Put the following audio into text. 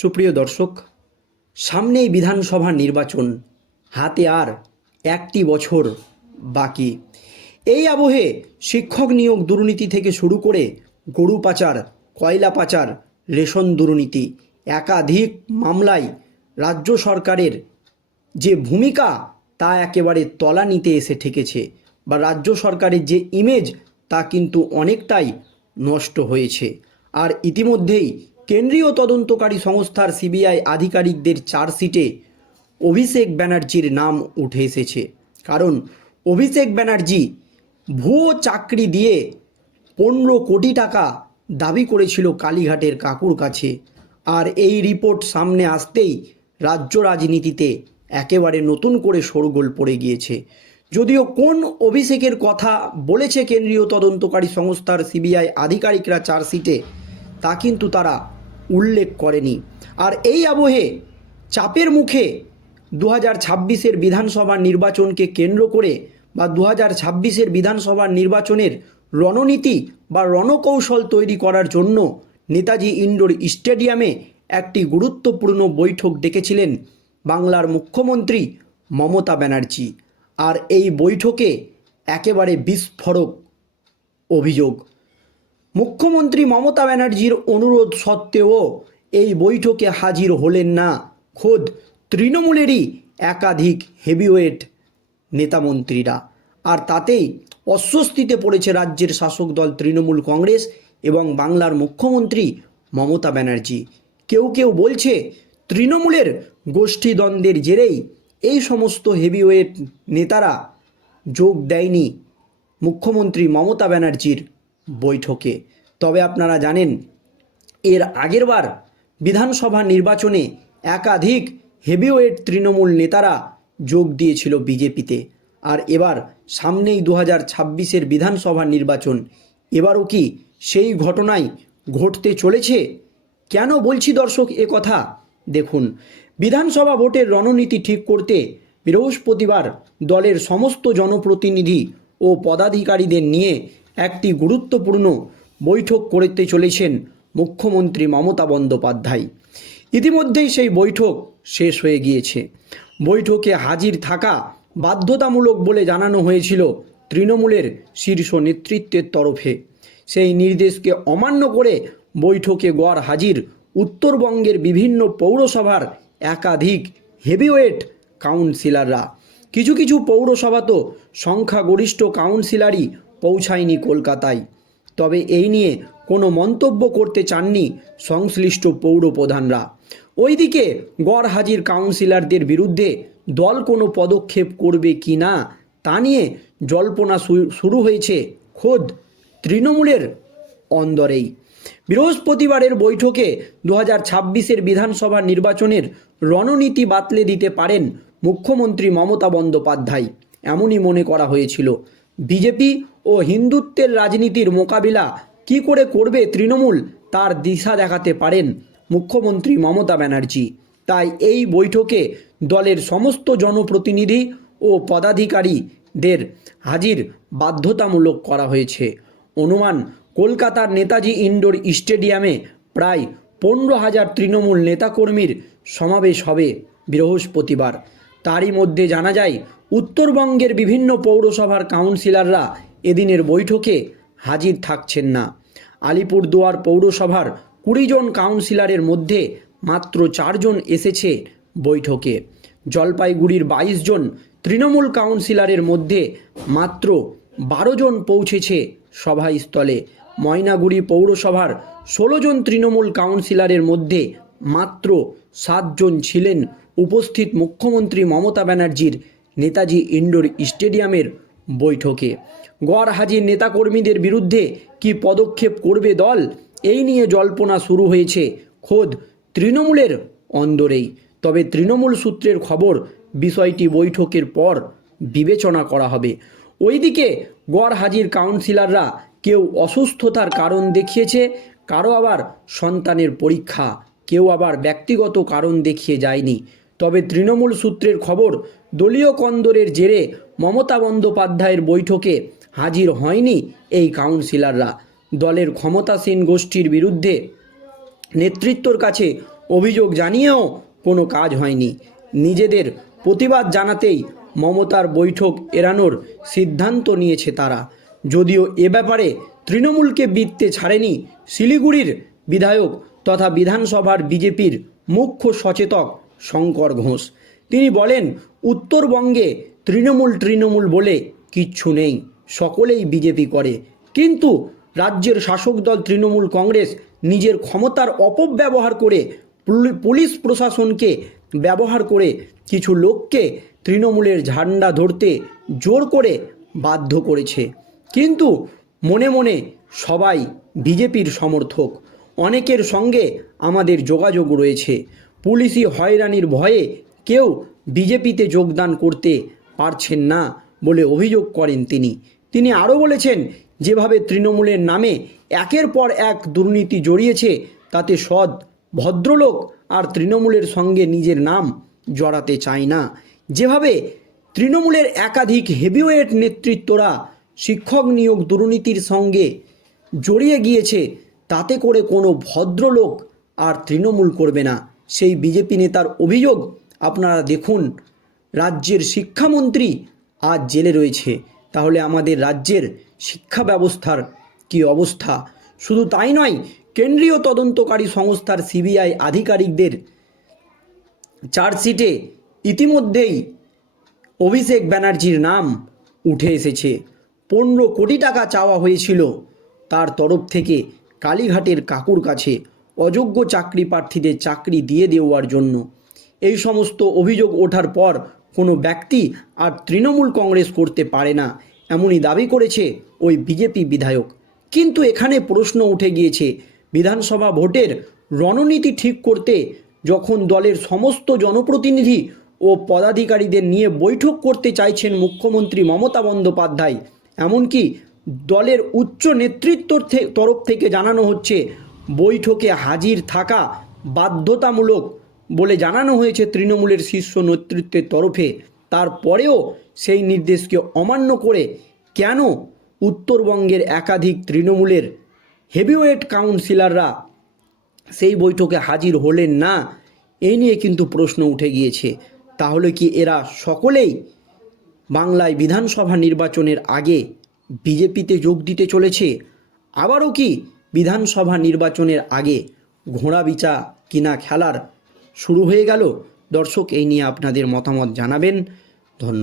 সুপ্রিয় দর্শক, সামনেই বিধানসভা নির্বাচন, হাতে আর একটি বছর বাকি। এই আবহে শিক্ষক নিয়োগ দুর্নীতি থেকে শুরু করে গরু পাচার, কয়লা পাচার, রেশন দুর্নীতি, একাধিক মামলায় রাজ্য সরকারের যে ভূমিকা, তা একেবারে তলা নিতে এসে ঠেকেছে বা রাজ্য সরকারের যে ইমেজ তা কিন্তু অনেকটাই নষ্ট হয়েছে। আর ইতিমধ্যেই কেন্দ্রীয় তদন্তকারী সংস্থার সিবিআই আধিকারিকদের চার্জশিটে অভিষেক ব্যানার্জির নাম উঠে এসেছে। কারণ অভিষেক ব্যানার্জি ভুয়ো চাকরি দিয়ে পনেরো কোটি টাকা দাবি করেছিল কালীঘাটের কাকুর কাছে। আর এই রিপোর্ট সামনে আসতেই রাজ্য রাজনীতিতে একেবারে নতুন করে শোরগোল পড়ে গিয়েছে। যদিও কোন অভিষেকের কথা বলেছে কেন্দ্রীয় তদন্তকারী সংস্থার সিবিআই আধিকারিকরা চার্জশিটে, তা কিন্তু তারা উল্লেখ করেনি। আর এই আবহে চাপের মুখে দু হাজার ছাব্বিশের বিধানসভা নির্বাচনকে কেন্দ্র করে বা দু হাজার ছাব্বিশের বিধানসভা নির্বাচনের রণনীতি বা রণকৌশল তৈরি করার জন্য নেতাজি ইন্ডোর স্টেডিয়ামে একটি গুরুত্বপূর্ণ বৈঠক ডেকেছিলেন বাংলার মুখ্যমন্ত্রী মমতা ব্যানার্জি। আর এই বৈঠকে একেবারে বিস্ফোরক অভিযোগ। মুখ্যমন্ত্রী মমতা ব্যানার্জির অনুরোধ সত্ত্বেও এই বৈঠকে হাজির হলেন না। খোদ তৃণমূলেরই একাধিক হেভিওয়েট নেতামন্ত্রীরা। আর তাতেই অস্বস্তিতে পড়েছে রাজ্যের শাসক দল তৃণমূল কংগ্রেস এবং বাংলার মুখ্যমন্ত্রী মমতা ব্যানার্জি। কেউ কেউ বলছে, তৃণমূলের গোষ্ঠীদ্বন্দ্বের জেরেই এই সমস্ত হেভিওয়েট নেতারা যোগ দেয়নি। মুখ্যমন্ত্রী মমতা ব্যানার্জির বৈঠকে। তবে আপনারা জানেন, এর আগেরবার বিধানসভা নির্বাচনে একাধিক হেভিওয়েট তৃণমূল নেতারা যোগ দিয়েছিল বিজেপিতে। আর এবার সামনেই দু হাজার ছাব্বিশের বিধানসভা নির্বাচন। এবারও কি সেই ঘটনাই ঘটতে চলেছে? কেন বলছি দর্শক, এ কথা দেখুন। বিধানসভা ভোটের রণনীতি ঠিক করতে বৃহস্পতিবার দলের সমস্ত জনপ্রতিনিধি ও পদাধিকারীদের নিয়ে একটি গুরুত্বপূর্ণ বৈঠক করতে চলেছেন মুখ্যমন্ত্রী মমতা বন্দ্যোপাধ্যায়। ইতিমধ্যেই সেই বৈঠক শেষ হয়ে গিয়েছে। বৈঠকে হাজির থাকা বাধ্যতামূলক বলে জানানো হয়েছিল তৃণমূলের শীর্ষ নেতৃত্বের তরফে। সেই নির্দেশকে অমান্য করে বৈঠকে গড় হাজির উত্তরবঙ্গের বিভিন্ন পৌরসভার একাধিক হেভিওয়েট কাউন্সিলররা। কিছু কিছু পৌরসভা তো সংখ্যাগরিষ্ঠ কাউন্সিলরই পৌঁছায়নি কলকাতায়। তবে এই নিয়ে কোনো মন্তব্য করতে চাননি সংশ্লিষ্ট পৌর প্রধানরা ওইদিকে গড় হাজির কাউন্সিলরদের বিরুদ্ধে দল কোনো পদক্ষেপ করবে কি না, তা নিয়ে জল্পনা শুরু হয়েছে খোদ তৃণমূলের অন্দরেই। বৃহস্পতিবারের বৈঠকে দু হাজার ছাব্বিশের বিধানসভা নির্বাচনের রণনীতি বাতলে দিতে পারেন মুখ্যমন্ত্রী মমতা বন্দ্যোপাধ্যায়, এমনই মনে করা হয়েছিল। বিজেপি ও হিন্দুত্বের রাজনীতির মোকাবিলা কি করে করবে তৃণমূল তার দিশা দেখাতে পারেন মুখ্যমন্ত্রী মমতা ব্যানার্জি। তাই এই বৈঠকে দলের সমস্ত জনপ্রতিনিধি ও পদাধিকারীদের হাজির বাধ্যতামূলক করা হয়েছে। অনুমান, কলকাতার নেতাজি ইনডোর স্টেডিয়ামে প্রায় পনেরো হাজার তৃণমূল নেতাকর্মীর সমাবেশ হবে বৃহস্পতিবার। তারই মধ্যে জানা যায়, উত্তরবঙ্গের বিভিন্ন পৌরসভার কাউন্সিলররা এদিনের বৈঠকে হাজির থাকছেন না। আলিপুরদুয়ার পৌরসভার কুড়ি জন কাউন্সিলরের মধ্যে মাত্র চারজন এসেছে বৈঠকে। জলপাইগুড়ির বাইশ জন তৃণমূল কাউন্সিলরের মধ্যে মাত্র বারো জন পৌঁছেছে সভাস্থলে। ময়নাগুড়ি পৌরসভার ষোলো জন তৃণমূল কাউন্সিলরের মধ্যে মাত্র সাতজন ছিলেন উপস্থিত মুখ্যমন্ত্রী মমতা ব্যানার্জির নেতাজি ইন্ডোর স্টেডিয়ামের বৈঠকে। গড় হাজির নেতাকর্মীদের বিরুদ্ধে কি পদক্ষেপ করবে দল? এই নিয়ে জল্পনা শুরু হয়েছে খোদ তৃণমূলের অন্দরেই। তবে তৃণমূল সূত্রের খবর, বিষয়টি বৈঠকের পর বিবেচনা করা হবে। ওইদিকে গড় হাজির কাউন্সিলররা কেউ অসুস্থতার কারণ দেখিয়েছে, কারও আবার সন্তানের পরীক্ষা, কেউ আবার ব্যক্তিগত কারণ দেখিয়ে যায়নি। তবে তৃণমূল সূত্রের খবর, দলীয় কন্দরের জেরে মমতা বন্দ্যোপাধ্যায়ের বৈঠকে হাজির হয়নি এই কাউন্সিলররা। দলের ক্ষমতাসীন গোষ্ঠীর বিরুদ্ধে নেতৃত্বর কাছে অভিযোগ জানিয়েও কোনো কাজ হয়নি। নিজেদের প্রতিবাদ জানাতেই মমতার বৈঠক এড়ানোর সিদ্ধান্ত নিয়েছে তারা। যদিও এ ব্যাপারে তৃণমূলকে বিত্তে ছাড়েনি শিলিগুড়ির বিধায়ক তথা বিধানসভার বিজেপির মুখ্য সচেতক শঙ্কর ঘোষ। তিনি বলেন, উত্তরবঙ্গে তৃণমূল তৃণমূল বলে কিচ্ছু নেই, সকলেই বিজেপি করে। কিন্তু রাজ্যের শাসক দল তৃণমূল কংগ্রেস নিজের ক্ষমতার অপব্যবহার করে পুলি- পুলিশ প্রশাসনকে ব্যবহার করে কিছু লোককে তৃণমূলের ঝান্ডা ধরতে জোর করে বাধ্য করেছে। কিন্তু মনে মনে সবাই বিজেপির সমর্থক। অনেকের সঙ্গে আমাদের যোগাযোগ রয়েছে। পুলিশি হয়রানির ভয়ে কেউ বিজেপিতে যোগদান করতে পারছেন না বলে অভিযোগ করেন তিনি। তিনি আরও বলেছেন, যেভাবে তৃণমূলের নামে একের পর এক দুর্নীতি জড়িয়েছে, তাতে সৎ ভদ্রলোক আর তৃণমূলের সঙ্গে নিজের নাম জড়াতে চায় না। যেভাবে তৃণমূলের একাধিক হেভিওয়েট নেতৃত্বরা শিক্ষক নিয়োগ দুর্নীতির সঙ্গে জড়িয়ে গিয়েছে, তাতে করে কোনো ভদ্রলোক আর তৃণমূল করবে না। সেই বিজেপি নেতার অভিযোগ আপনারা দেখুন, রাজ্যের শিক্ষামন্ত্রী আজ জেলে রয়েছে। তাহলে আমাদের রাজ্যের শিক্ষা ব্যবস্থার কি অবস্থা? শুধু তাই নয়, কেন্দ্রীয় তদন্তকারী সংস্থার সিবিআই আধিকারিকদের চার্জশিটে ইতিমধ্যেই অভিষেক ব্যানার্জির নাম উঠে এসেছে। পনেরো কোটি টাকা চাওয়া হয়েছিল তার তরফ থেকে কালীঘাটের কাকুর কাছে। অযোগ্য চাকরি প্রার্থীদের চাকরি দিয়ে দেওয়ার জন্য। এই সমস্ত অভিযোগ ওঠার পর কোনো ব্যক্তি আর তৃণমূল কংগ্রেস করতে পারে না, এমনই দাবি করেছে ওই বিজেপি বিধায়ক। কিন্তু এখানে প্রশ্ন উঠে গিয়েছে, বিধানসভা ভোটের রণনীতি ঠিক করতে যখন দলের সমস্ত জনপ্রতিনিধি ও পদাধিকারীদের নিয়ে বৈঠক করতে চাইছেন মুখ্যমন্ত্রী মমতা বন্দ্যোপাধ্যায়, এমনকি দলের উচ্চ নেতৃত্বর তরফ থেকে জানানো হচ্ছে বৈঠকে হাজির থাকা বাধ্যতামূলক বলে জানানো হয়েছে তৃণমূলের শীর্ষ নেতৃত্বের তরফে। তারপরেও সেই নির্দেশকে অমান্য করে কেন উত্তরবঙ্গের একাধিক তৃণমূলের হেভিওয়েট কাউন্সিলররা সেই বৈঠকে হাজির হলেন না এই নিয়ে কিন্তু প্রশ্ন উঠে গিয়েছে। তাহলে কি এরা সকলেই বাংলায় বিধানসভা নির্বাচনের আগে বিজেপিতে যোগ দিতে চলেছে? আবারও কি বিধানসভা নির্বাচনের আগে ঘোড়া বিচা কিনা খেলার শুরু হয়ে গেল? দর্শক, এই নিয়ে আপনাদের মতামত জানাবেন। ধন্যবাদ।